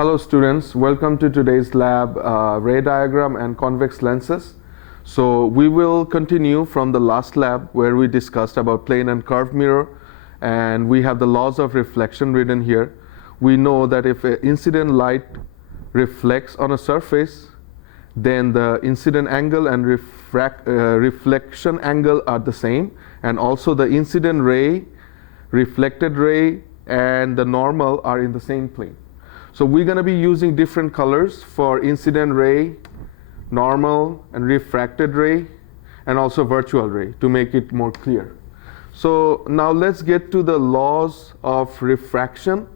Hello students, welcome to today's lab, ray diagram and convex lenses. So we will continue from the last lab where we discussed about plane and curved mirror, and we have the laws of reflection written here. We know that if an incident light reflects on a surface, then the incident angle and reflection angle are the same, and also the incident ray, reflected ray, and the normal are in the same plane. So we're going to be using different colors for incident ray, normal, and refracted ray, and also virtual ray to make it more clear. So now let's get to the laws of refraction.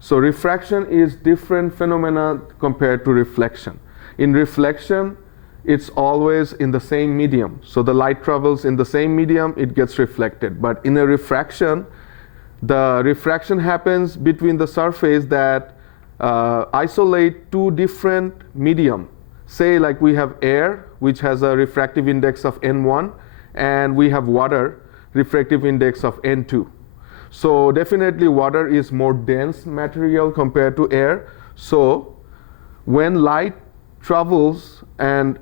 So refraction is different phenomena compared to reflection. In reflection, it's always in the same medium. So the light travels in the same medium, it gets reflected. But in a refraction, the refraction happens between the surface that isolate two different medium. Say like we have air, which has a refractive index of N1, and we have water, refractive index of N2. So definitely water is more dense material compared to air. So when light travels and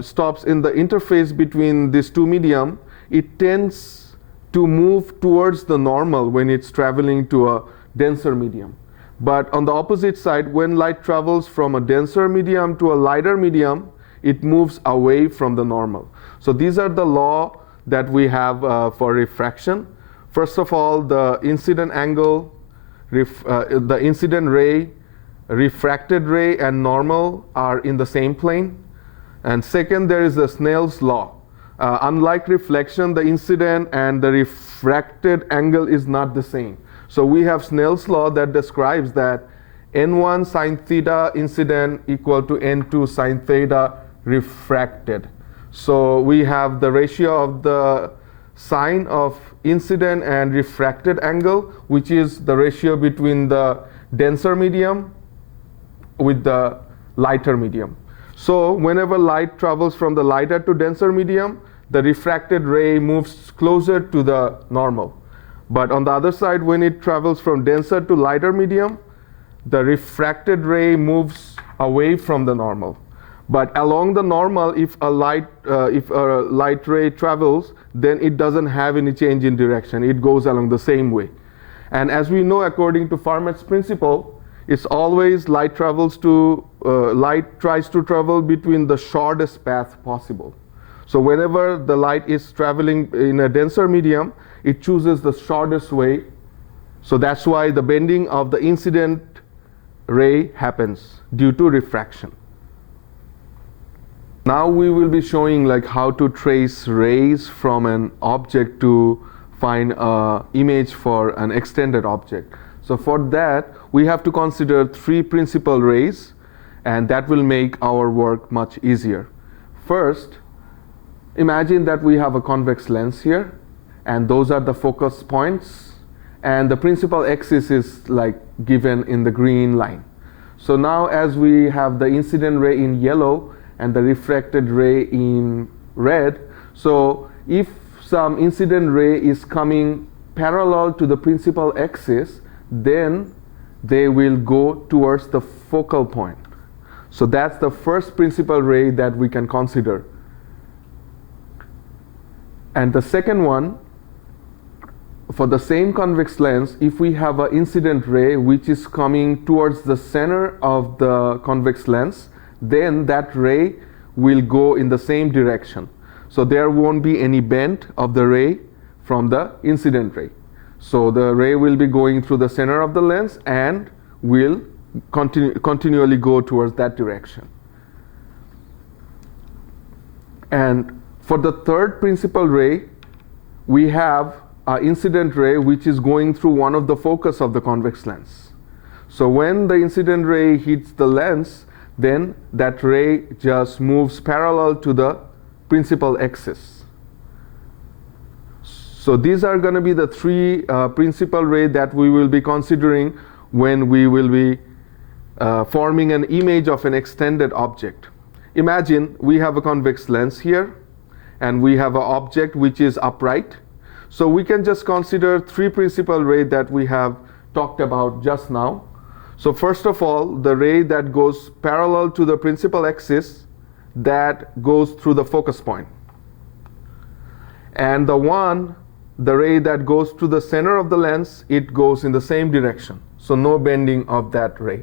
stops in the interface between these two medium, it tends to move towards the normal when it's traveling to a denser medium. But on the opposite side, when light travels from a denser medium to a lighter medium, it moves away from the normal. So these are the law that we have for refraction. First of all, the incident angle, the incident ray, refracted ray, and normal are in the same plane. And second, there is the Snell's law. Unlike reflection, the incident and the refracted angle is not the same. So we have Snell's law that describes that N1 sine theta incident equal to N2 sine theta refracted. So we have the ratio of the sine of incident and refracted angle, which is the ratio between the denser medium with the lighter medium. So whenever light travels from the lighter to denser medium, the refracted ray moves closer to the normal. But on the other side, when it travels from denser to lighter medium, the refracted ray moves away from the normal. But along the normal, if a light ray travels, then it doesn't have any change in direction. It goes along the same way. And as we know, according to Fermat's principle, it's always light tries to travel between the shortest path possible. So whenever the light is traveling in a denser medium, it chooses the shortest way. So that's why the bending of the incident ray happens due to refraction. Now we will be showing like how to trace rays from an object to find an image for an extended object. So for that, we have to consider three principal rays, and that will make our work much easier. First, imagine that we have a convex lens here, and those are the focus points, and the principal axis is like given in the green line. So now as we have the incident ray in yellow and the refracted ray in red, so if some incident ray is coming parallel to the principal axis, then they will go towards the focal point. So that's the first principal ray that we can consider. And the second one, for the same convex lens, if we have an incident ray which is coming towards the center of the convex lens, then that ray will go in the same direction. So there won't be any bend of the ray from the incident ray. So the ray will be going through the center of the lens and will continually go towards that direction. And for the third principal ray, we have an incident ray which is going through one of the focus of the convex lens. So when the incident ray hits the lens, then that ray just moves parallel to the principal axis. So these are going to be the three principal rays that we will be considering when we will be forming an image of an extended object. Imagine we have a convex lens here, and we have an object which is upright. So we can just consider three principal rays that we have talked about just now. So first of all, the ray that goes parallel to the principal axis, that goes through the focus point. And the ray that goes to the center of the lens, it goes in the same direction. So no bending of that ray.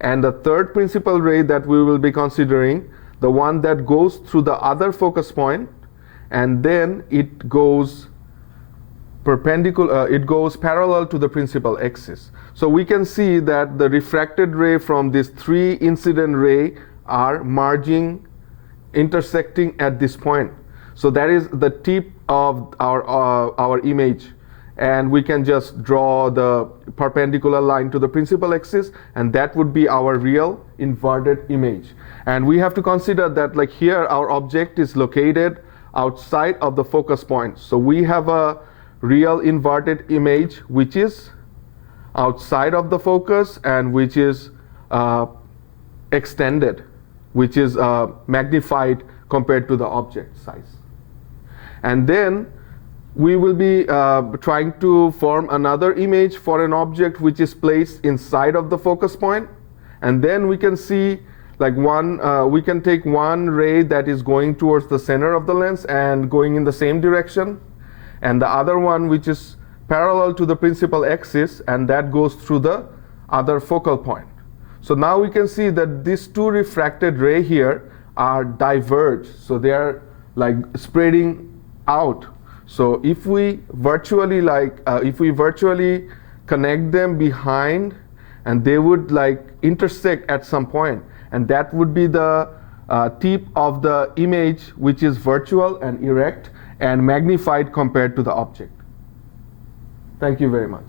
And the third principal ray that we will be considering, the one that goes through the other focus point, and then it goes it goes parallel to the principal axis. So we can see that the refracted ray from these three incident ray are merging, intersecting at this point. So that is the tip of our image, and we can just draw the perpendicular line to the principal axis, and that would be our real inverted image. And we have to consider that, like, here our object is located outside of the focus point. So we have a real inverted image which is outside of the focus and which is extended, which is magnified compared to the object size. And then we will be trying to form another image for an object which is placed inside of the focus point. And then we can see, like, we can take one ray that is going towards the center of the lens and going in the same direction, and the other one which is parallel to the principal axis, and that goes through the other focal point. So now we can see that these two refracted rays here are diverged. So they are like spreading out. So if we virtually connect them behind, and they would like intersect at some point, and that would be the tip of the image which is virtual and erect and magnified compared to the object. Thank you very much.